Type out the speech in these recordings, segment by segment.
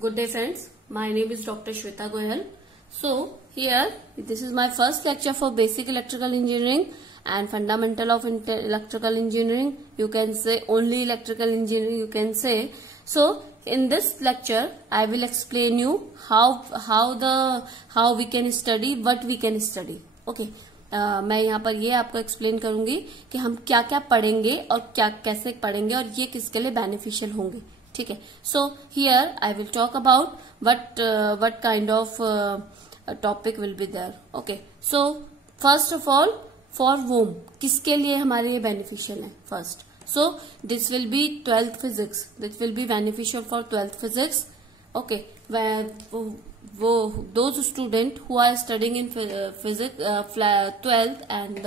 Good day friends, my name is Dr. Shweta Goyal. So here this is my first lecture for basic electrical engineering and fundamental of electrical engineering. You can say only electrical engineering you can say. So in this lecture I will explain you how we can study, what we can study. Okay. मैं यहाँ पर ये आपको एक्सप्लेन करूंगी कि हम क्या क्या पढ़ेंगे और क्या कैसे पढ़ेंगे और ये किसके लिए बेनिफिशियल होंगे. ठीक है. So here I will talk about what kind of topic will be there. Okay. So first of all, for whom, किसके लिए हमारे ये बेनिफिशियल है. First, so this will be 12th physics. This will be beneficial for 12th physics. Okay. Where those student who are studying in physics 12th and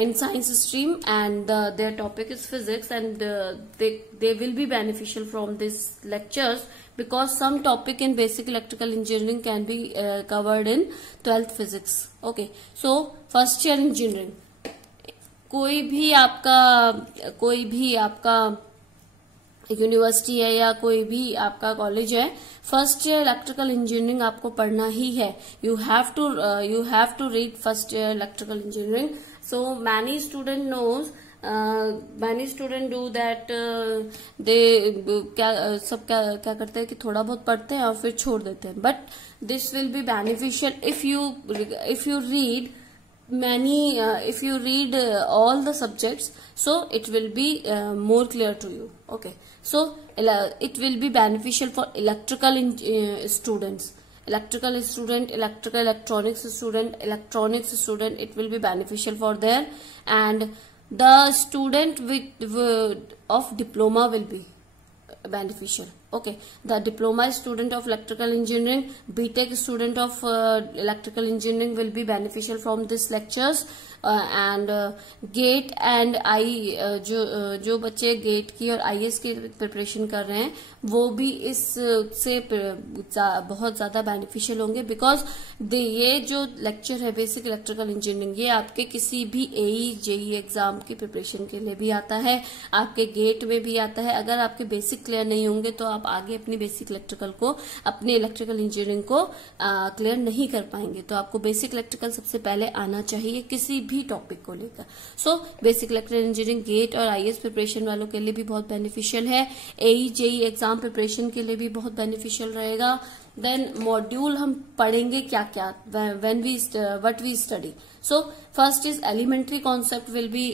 in science stream and their topic is physics, and they will be beneficial from these lectures because some topic in basic electrical engineering can be covered in 12th physics. Okay. So first year engineering, कोई भी आपका यूनिवर्सिटी है या कोई भी आपका कॉलेज है, first year electrical engineering आपको पढ़ना ही है. You have to read first year electrical engineering. So many student knows, many student do that, they क्या करते हैं कि थोड़ा बहुत पढ़ते हैं और फिर छोड़ देते हैं. But this will be beneficial if you read if you read all the subjects, so it will be more clear to you. Okay. So it will be beneficial for electrical students, electronics student, it will be beneficial for there. And the student of diploma will be beneficial. Okay. The diploma student of electrical engineering, BTech student of electrical engineering will be beneficial from these lectures. And GATE and I जो बच्चे गेट की और IAS की प्रिपरेशन कर रहे हैं वो भी इससे बहुत ज्यादा बेनिफिशियल होंगे. बिकॉज ये जो लेक्चर है बेसिक इलेक्ट्रिकल इंजीनियरिंग, ये आपके किसी भी AE JE एग्जाम की प्रिपरेशन के लिए भी आता है, आपके गेट में भी आता है. अगर आपके बेसिक क्लियर नहीं होंगे तो आप आगे अपनी बेसिक इलेक्ट्रिकल को, अपने इलेक्ट्रिकल इंजीनियरिंग को क्लियर नहीं कर पाएंगे. तो आपको बेसिक इलेक्ट्रिकल सबसे पहले आना चाहिए किसी भी टॉपिक को लेकर. So basic electrical engineering GATE और IAS प्रिपरेशन वालों के लिए भी बहुत बेनिफिशियल है. AE JE एग्जाम प्रिपरेशन के लिए भी बहुत बेनिफिशियल रहेगा. देन मॉड्यूल हम पढ़ेंगे क्या क्या, what we study. So first is elementary concept will be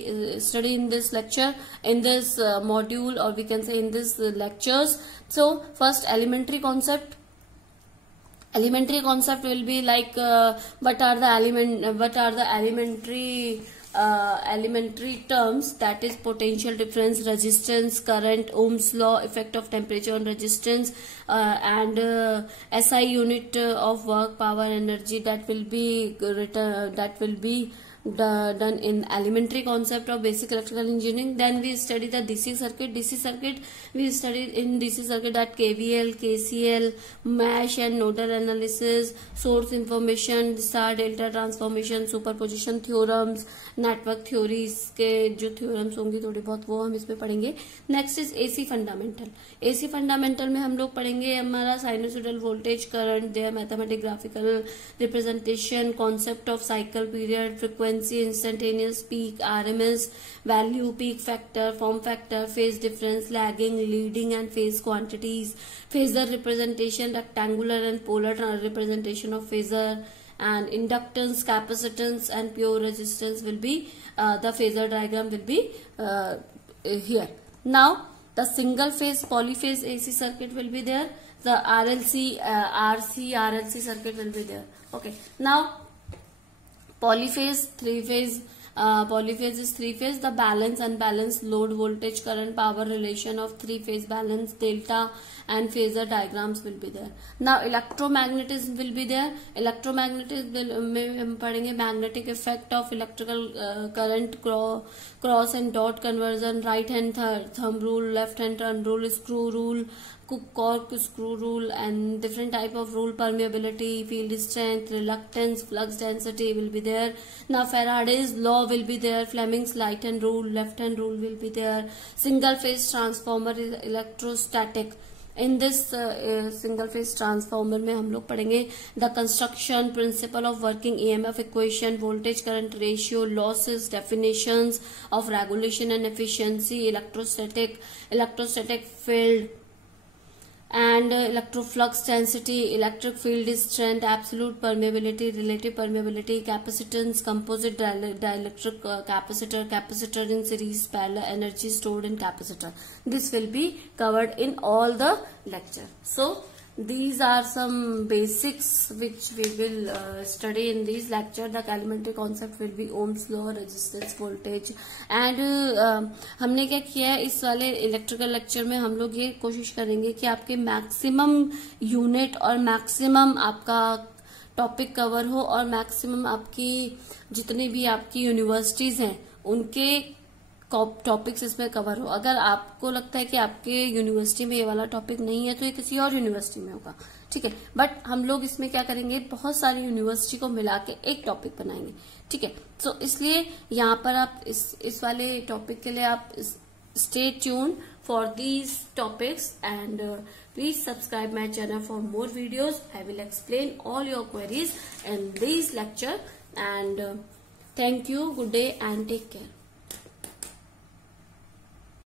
studied in this lecture, in this module, or we can say in this lectures. So first elementary concept will be like what are the elementary terms, that is potential difference, resistance, current, Ohm's law, effect of temperature on resistance, and SI unit of work, power, energy, that will be done in elementary concept of basic electrical engineering. Then we study the DC circuit. We studied in DC circuit that KVL, KCL, mesh and nodal analysis, source information, star delta transformation, superposition theorems, network theories के जो थ्योरम्स होंगी थोड़ी बहुत वो हम इसमें पढ़ेंगे. Next is AC fundamental में हम लोग पढ़ेंगे हमारा sinusoidal voltage, current, their mathematic graphical representation, concept of cycle period, frequency, instantaneous peak, RMS value, peak factor, form factor, phase difference, lagging, leading and phase quantities, phasor representation, rectangular and polar representation of phasor, and inductance, capacitance and pure resistance will be the phasor diagram will be here. Now the single phase polyphase AC circuit will be there, the RC circuit will be there. Okay. Now polyphase is three phase, the balance, unbalanced, load, voltage, current, power relation of three phase, balance, delta and phasor diagrams will be there. Now electromagnetism will be there. Electromagnetism में हम पढ़ेंगे magnetic effect of electrical current, cross and dot conversion, right hand thumb rule, left hand thumb rule, screw rule, cork screw rule, and different type of rule, permeability, field strength, reluctance, flux density will be there. Now Faraday's law will be there, Fleming's right hand rule, left hand rule will be there. Single phase transformer is electrostatic. In this single phase transformer में हम लोग पढ़ेंगे the construction, principle of working EMF equation, voltage current ratio, losses, definitions of regulation and efficiency, electrostatic field and electroflux density, electric field strength, absolute permeability, relative permeability, capacitance, composite dielectric capacitor, capacitor in series, parallel, energy stored in capacitor. This will be covered in all the lecture. So these are some basics which we will study in this lecture. The elementary concept will be Ohm's law, resistance, voltage and हमने क्या किया है इस वाले electrical lecture में, हम लोग ये कोशिश करेंगे कि आपके मैक्सिमम यूनिट और मैक्सिमम आपका टॉपिक कवर हो और मैक्सिमम आपकी जितनी भी आपकी यूनिवर्सिटीज हैं उनके टॉपिक्स इसमें कवर हो. अगर आपको लगता है कि आपके यूनिवर्सिटी में ये वाला टॉपिक नहीं है तो ये किसी और यूनिवर्सिटी में होगा, ठीक है. बट हम लोग इसमें क्या करेंगे, बहुत सारी यूनिवर्सिटी को मिला के एक टॉपिक बनाएंगे, ठीक है. तो इसलिए यहाँ पर आप इस वाले टॉपिक के लिए आप stay tune for these topics and please subscribe my channel for more videos. I will explain all your queries in this lecture and thank you. Good day and take care.